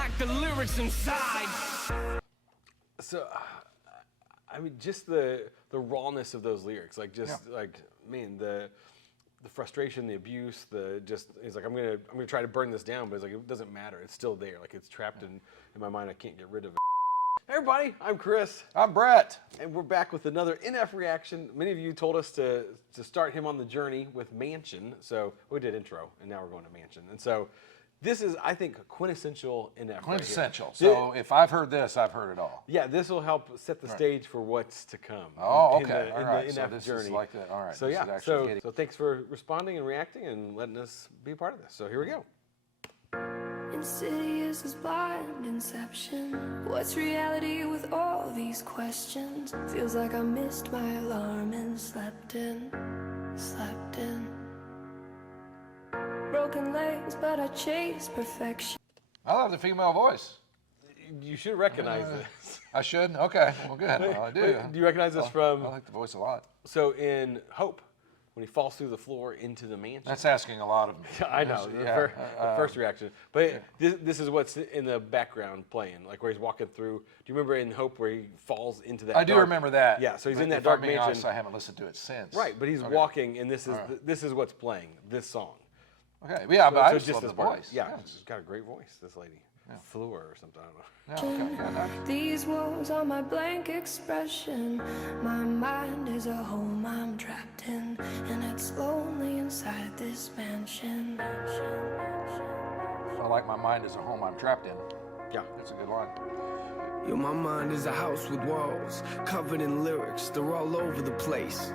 like the lyrics inside. So, I mean, just the rawness of those lyrics, like just like, man, the frustration, the abuse, he's like, I'm gonna try to burn this down, but it's like, it doesn't matter. It's still there. Like, it's trapped in my mind. I can't get rid of it. Hey everybody, I'm Chris. I'm Brett. And we're back with another NF reaction. Many of you told us to start him on the journey with Mansion. So we did intro, and now we're going to Mansion. And so this is, I think, quintessential NF. Quintessential. Right, so if I've heard this, I've heard it all. yeah, this will help set the stage for what's to come. Oh, in okay. the So NF this journey. is like that. All right. So this yeah, is actually so thanks for responding and reacting and letting us be a part of this. So here we go. Insidious as blind inception. What's reality with all these questions? Feels like I missed my alarm and slept in. Broken legs, but I chase perfection. I love the female voice. You should recognize this. I should? Okay. Well, good. Well, I do. Wait, do you recognize this from? I like the voice a lot. So in Hope, when he falls through the floor into the mansion. That's asking a lot of me. I know, the first reaction. But this is what's in the background playing, like where he's walking through. Do you remember in Hope where he falls into that I do remember that. Yeah, so he's but in that if dark I'm being mansion. honest, I haven't listened to it since. Right, but he's walking, and this is this is what's playing, this song. Okay. Yeah, but I So just love the part. voice. Yeah, she's got a great voice, this lady. Fleur or something, I don't know. Yeah, okay. Yeah, no. These walls are my blank expression. My mind is a home I'm trapped in, and it's lonely inside this mansion. I like my mind as a home I'm trapped in. Yeah. That's a good line. Yo, my mind is a house with walls covered in lyrics. They're all over the place.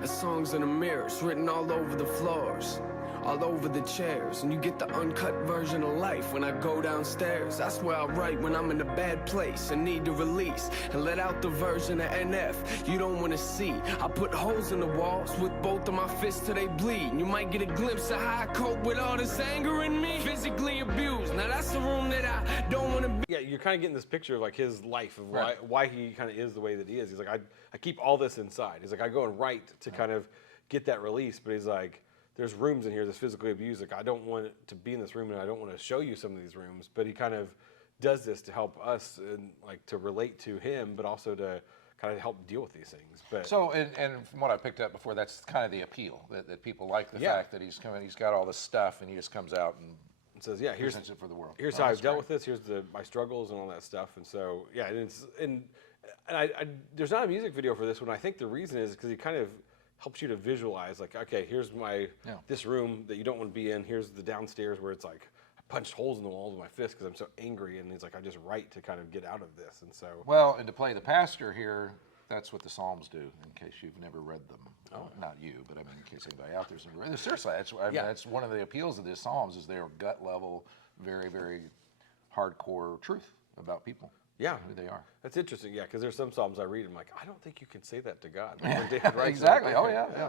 The songs in the mirrors written all over the floors, all over the chairs. And you get the uncut version of life when I go downstairs. That's where I write when I'm in a bad place and need to release and let out the version of NF you don't want to see. I put holes in the walls with both of my fists till they bleed. And you might get a glimpse of how I cope with all this anger in me. Physically abused. Now that's the room that I don't want to be. Yeah, you're kind of getting this picture of like his life of why he kind of is the way that he is. He's like, I keep all this inside. He's like, I go and write to kind of get that release, but he's like, there's rooms in here that's physically abused. Like, I don't want to be in this room, and I don't want to show you some of these rooms. But he kind of does this to help us and like to relate to him, but also to kind of help deal with these things. But So, and from what I picked up before, that's kind of the appeal, that people like the fact that he's got all this stuff, and he just comes out and says, yeah, here's presents it for the world. Here's how I've dealt with this. Here's my struggles and all that stuff. And so, yeah, and I there's not a music video for this one. I think the reason is because he kind of helps you to visualize, like, okay, here's this room that you don't want to be in. Here's the downstairs where it's like I punched holes in the walls with my fist because I'm so angry. And he's like, I just write to kind of get out of this. And so, Well, and to play the pastor here, that's what the Psalms do. In case you've never read them, not you, but I mean, in case anybody out there's never read them. Seriously, that's one of the appeals of these Psalms is they're gut level, very, very hardcore truth about people. yeah, Who they are. That's interesting. Yeah, because there's some psalms I read. I'm like, I don't think you can say that to God. Like, when David writes, Exactly. like, Oh, yeah.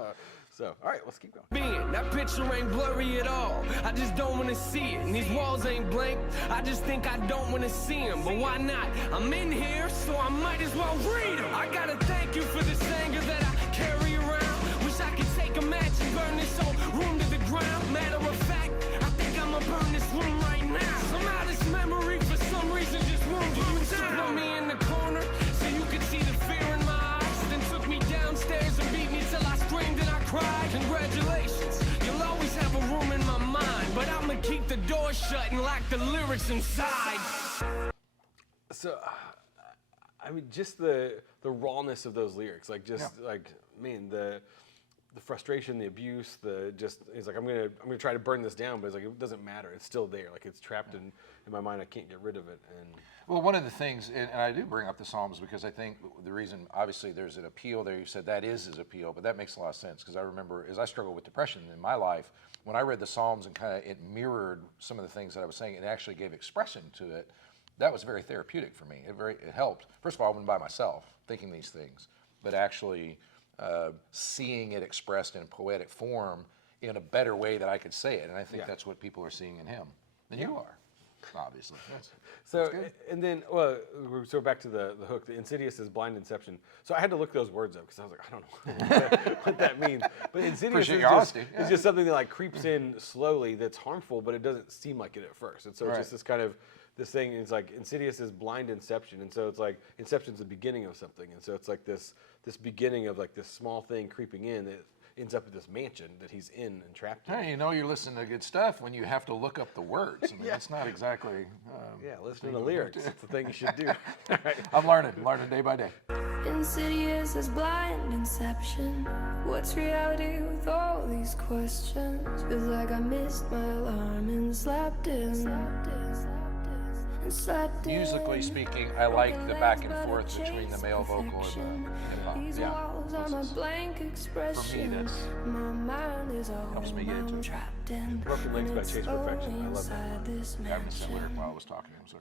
So, all right, let's keep going. Being that picture ain't blurry at all. I just don't want to see it. And these walls ain't blank. I just think I don't want to see them. But why not? I'm in here, so I might as well read them. I gotta thank you for this anger that I carry around. Wish I could take a match and burn this whole room to the ground. Matter of fact, I think I'ma burn this room right now. Somehow this memory for some reason just won't go down. Put me in the corner so you could see the fear in my eyes. Then took me downstairs and beat me till I screamed and I cried. Congratulations, you'll always have a room in my mind, but I'ma keep the door shut and lock the lyrics inside. So, I mean, just the rawness of those lyrics, like like, man, the frustration, the abuse, he's like, I'm gonna try to burn this down, but it's like, it doesn't matter. It's still there. Like, it's trapped in my mind. I can't get rid of it. And Well, one of the things, and I do bring up the Psalms because I think the reason, obviously, there's an appeal there. You said that is his appeal, but that makes a lot of sense because I remember as I struggled with depression in my life, when I read the Psalms and kind of it mirrored some of the things that I was saying, it actually gave expression to it. That was very therapeutic for me. It helped. First of all, I wasn't by myself thinking these things, but actually seeing it expressed in poetic form in a better way that I could say it. And I think that's what people are seeing in him than you are, obviously. so, and then, well, so back to the hook. The insidious is blind inception. So I had to look those words up because I was like, I don't know what that means. But insidious is just something that like creeps in slowly that's harmful, but it doesn't seem like it at first. And so it's just this kind of this thing is like Insidious is blind inception, and so it's like Inception's the beginning of something, and so it's like this beginning of like this small thing creeping in that ends up at this mansion that he's in and trapped in. Hey, you know you're listening to good stuff when you have to look up the words. I mean, it's not exactly. Yeah, listening to lyrics. It's the thing you should do. I'm learning day by day. Insidious as blind inception. What's reality with all these questions? Feels like I missed my alarm and slept in. Musically speaking, I like the back and forth between the male vocal and the hip hop. Yeah, for me, that's helps me get into it. Broken Links by Chase Perfection. I love that. I haven't said lyric while I was talking to him, sir.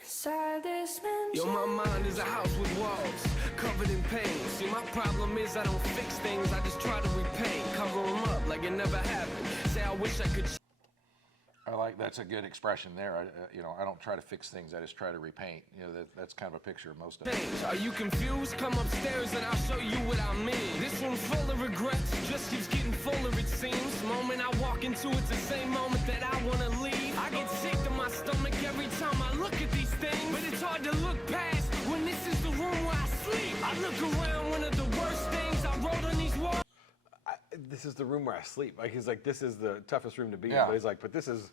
Inside this Yo, mansion. my mind is a house with walls covered in pain. See, my problem is I don't fix things, I just try to repaint, cover them up like it never happened. Say I wish I could. I like that's a good expression there. I don't try to fix things. I just try to repaint. You know, that's kind of a picture of most of it. Are you confused? Come upstairs and I'll show you what I mean. This room's full of regrets, just keeps getting fuller it seems. Moment I walk into it's the same moment that I wanna leave. I get sick to my stomach every time I look at these things, but it's hard to look past when this is the room where I sleep. I look around, one of the worst things I wrote on these walls. This is the room where I sleep. Like he's like, this is the toughest room to be in. Yeah. But he's like, but this is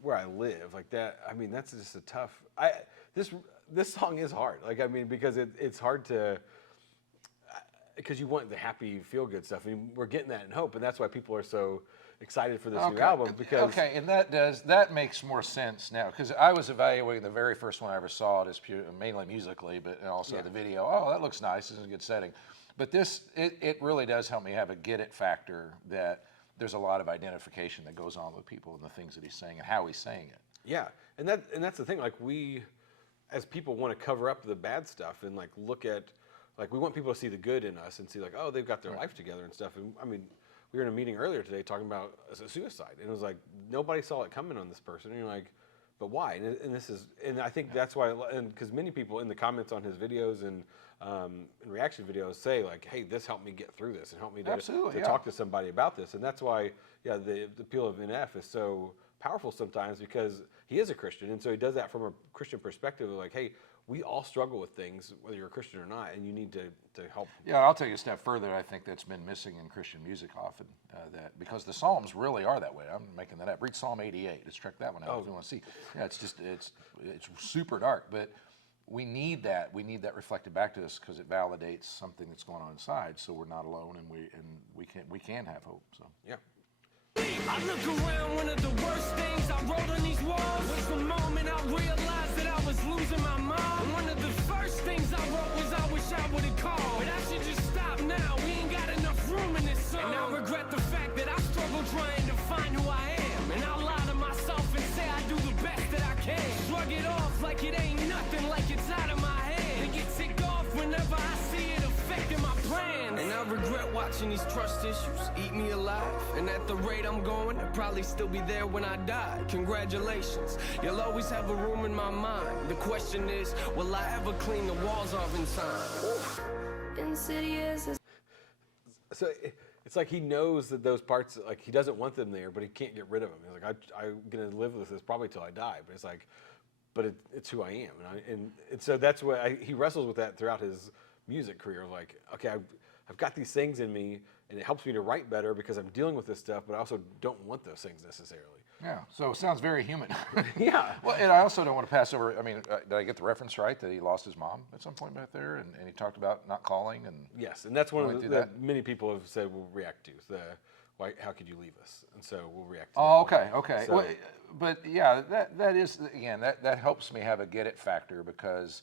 where I live. Like that. I mean, that's just a tough. This song is hard. Like I mean, because it's hard to. Because you want the happy, feel good stuff. I mean, we're getting that in Hope, and that's why people are so excited for this new album. Because and that makes more sense now because I was evaluating the very first one I ever saw it as mainly musically, but also the video. Oh, that looks nice. This is a good setting. But this, it really does help me have a get it factor that there's a lot of identification that goes on with people and the things that he's saying and how he's saying it. yeah, and that's the thing. Like we, as people, want to cover up the bad stuff and like look at, like we want people to see the good in us and see like, oh, they've got their life together and stuff. And I mean, we were in a meeting earlier today talking about a suicide, and it was like nobody saw it coming on this person, and you're like, but why? And this is, and I think that's why, and because many people in the comments on his videos and reaction videos say like, hey, this helped me get through this and helped me to talk to somebody about this, and that's why, the appeal of NF is so powerful sometimes because he is a Christian, and so he does that from a Christian perspective of like, hey, we all struggle with things, whether you're a Christian or not, and you need to help. Yeah, I'll take a step further. I think that's been missing in Christian music often, that because the Psalms really are that way. I'm making that up. Read Psalm 88. Let's check that one out if you want to see. Yeah, it's super dark, but we need that. We need that reflected back to us because it validates something that's going on inside. So we're not alone, and we can have hope. So Yeah. I look around, one of the worst things I wrote on these walls was the moment I realized that I was losing my mom. One of the first things I wrote was I wish I would've called, but I should just stop now. We ain't got enough room in this song. And I regret the fact that I struggle trying to find who I am, and I lie to myself and say I do the best that I can. Shrug it off like it ain't nothing, like it's out of my hand, and get ticked off whenever I see it affecting my plans. And I regret watching these trust issues eat me alive, and at the rate I'm going, I'll probably still be there when I die. Congratulations, you'll always have a room in my mind. The question is, will I ever clean the walls off in time? Insidious as So it's like he knows that those parts, like he doesn't want them there, but he can't get rid of them. He's like, I'm gonna live with this probably till I die. But it's like, but it's who I am, and so that's what he wrestles with that throughout his music career. Like, okay, I've got these things in me, and it helps me to write better because I'm dealing with this stuff, but I also don't want those things necessarily. yeah, so it sounds very human. Yeah. Well, and I also don't want to pass over. I mean, did I get the reference right that he lost his mom at some point back there, and he talked about not calling and Yes, and that's one Went of the through that many people have said we'll react to. Why? How could you leave us? And so we'll react to. Oh, that. okay. So- Well, but yeah, that is again that helps me have a get it factor because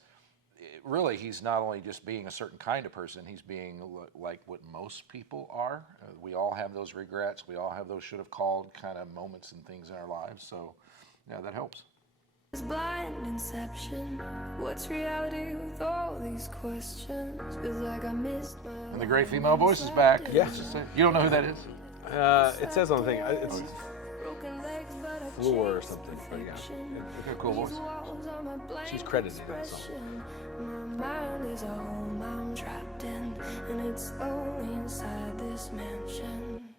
really he's not only just being a certain kind of person, he's being like what most people are. We all have those regrets. We all have those should have called kind of moments and things in our lives. So yeah, that helps. blind inception. What's reality with all these questions? Feels like I missed my And the great female voice is back. Yeah. Let's just say- You don't know who that is? It says on the thing. It's broken legs, but I Floor or chased something, but yeah. perfection. Okay, cool voice. These walls are my blank She's credited in that song. expression. My mind is a home I'm trapped in, and it's lonely inside this mansion.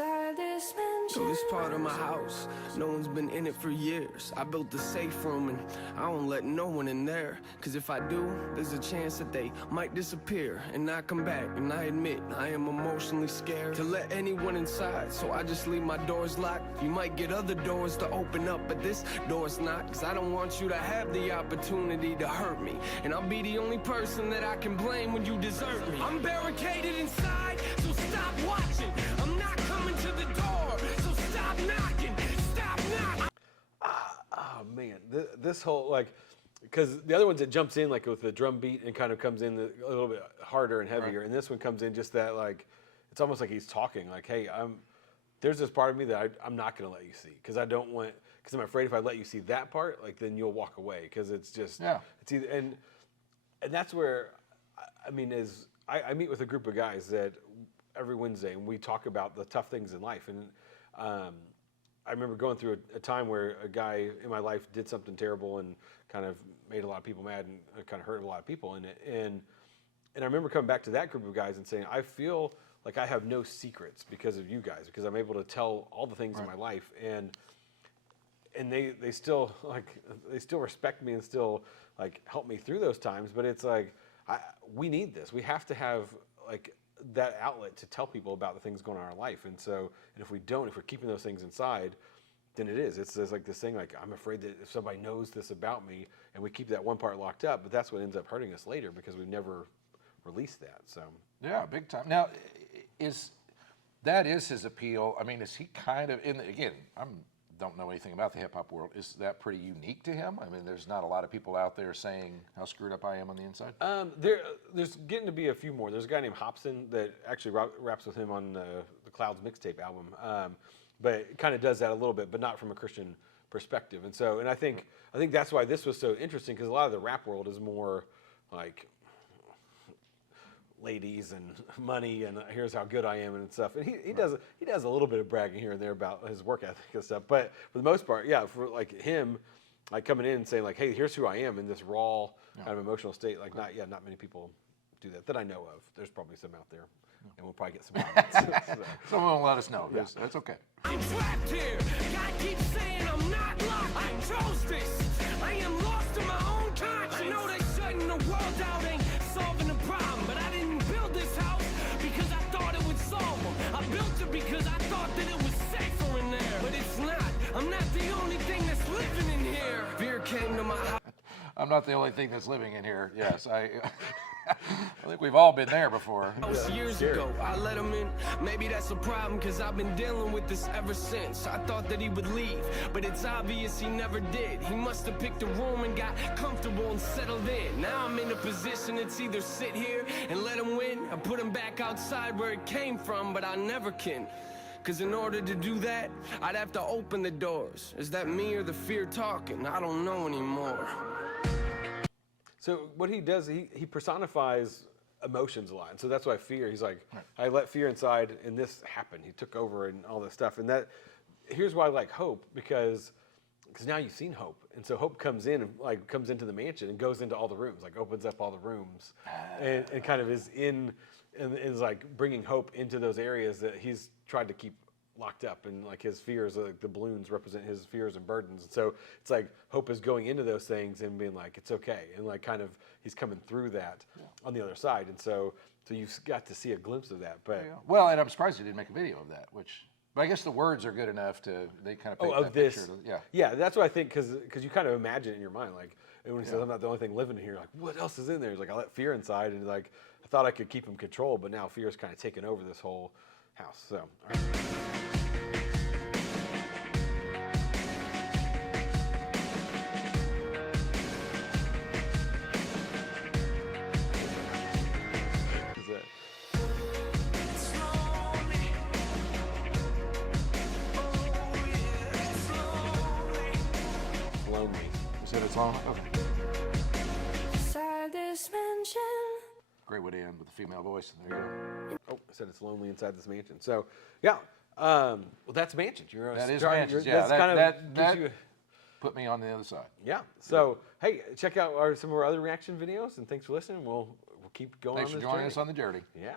inside this So mansion. this part of my house, no one's been in it for years. I built the safe room and I don't let no one in there. Cause if I do, there's a chance that they might disappear and not come back. And I admit, I am emotionally scared to let anyone inside. So I just leave my doors locked. You might get other doors to open up, but this door's not. Cause I don't want you to have the opportunity to hurt me. And I'll be the only person that I can blame when you desert me. I'm barricaded inside, so stop watching. I'm not coming to the door, so stop knocking. Stop knocking. Oh man, this whole like, because the other ones it jumps in like with the drum beat and kind of comes in a little bit harder and heavier, and this one comes in just that like, it's almost like he's talking like, hey, there's this part of me that I'm not gonna let you see because I don't want, because I'm afraid if I let you see that part, like then you'll walk away because it's just it's either and that's where I mean is I meet with a group of guys that every Wednesday and we talk about the tough things in life and. I remember going through a time where a guy in my life did something terrible and kind of made a lot of people mad and kind of hurt a lot of people in it. And I remember coming back to that group of guys and saying, I feel like I have no secrets because of you guys, because I'm able to tell all the things in my life. And they still they still respect me and still like help me through those times. But it's like, we need this. We have to have like that outlet to tell people about the things going on in our life. And so, and if we're keeping those things inside, then it's like this thing, like, I'm afraid that if somebody knows this about me and we keep that one part locked up, but that's what ends up hurting us later because we've never released that. So. Yeah, big time. Now, is his appeal? I mean, is he kind of again, don't know anything about the hip hop world. Is that pretty unique to him? I mean, there's not a lot of people out there saying how screwed up I am on the inside. There's getting to be a few more. There's a guy named Hobson that actually raps with him on the Clouds mixtape album, but it kind of does that a little bit, but not from a Christian perspective. And so, and I think that's why this was so interesting because a lot of the rap world is more like ladies and money and here's how good I am and stuff. And he does a little bit of bragging here and there about his work ethic and stuff. But for the most part, yeah, for like him, like coming in and saying like, hey, here's who I am in this raw kind of emotional state. Like not many people do that I know of. There's probably some out there, and we'll probably get some comments. So. Someone will let us know. Yeah. That's okay. I'm trapped here. God keeps saying I'm not locked. I chose this. I am lost in my own conscience. I know that shutting the world out ain't solving the problem, but I didn't build this house because I thought it would solve them. I built it because I thought that it was safer in there, but it's not. I'm not the only thing that's living in here. Fear came to my house. I'm not the only thing that's living in here. Yes, I think we've all been there before. Years ago, I let him in. Maybe that's a problem, cause I've been dealing with this ever since. I thought that he would leave, but it's obvious he never did. He must have picked a room and got comfortable and settled in. Now I'm in a position it's either sit here and let him win, or put him back outside where it came from, but I never can. Cause in order to do that, I'd have to open the doors. Is that me or the fear talking? I don't know anymore. So what he does, he personifies emotions a lot. And so that's why fear, he's like, I let fear inside and this happened. He took over and all this stuff. And here's why I like hope, because now you've seen hope. And so hope comes in and like comes into the mansion and goes into all the rooms, like opens up all the rooms and kind of is in and is like bringing hope into those areas that he's tried to keep locked up, and like his fears, like the balloons represent his fears and burdens. And so it's like hope is going into those things and being like, it's okay. And like kind of he's coming through that on the other side. And so you've got to see a glimpse of that. But well, and I'm surprised he didn't make a video of that, but I guess the words are good enough they kind of paint that picture. Yeah, that's what I think, because you kind of imagine it in your mind, like, and when he says, I'm not the only thing living here, like, what else is in there? He's like, I let fear inside, and like, I thought I could keep him controlled, but now fear's kind of taken over this whole house. So, all right. It's long. Okay. Inside this mansion. Great way to end with a female voice. There you go. Oh, I said it's lonely inside this mansion. So, yeah. Well, that's Mansion. That is Mansion. Yeah, that put me on the other side. Yeah. So, hey, check out some of our other reaction videos, and thanks for listening. We'll keep going. Thanks for joining us on the journey. Yeah.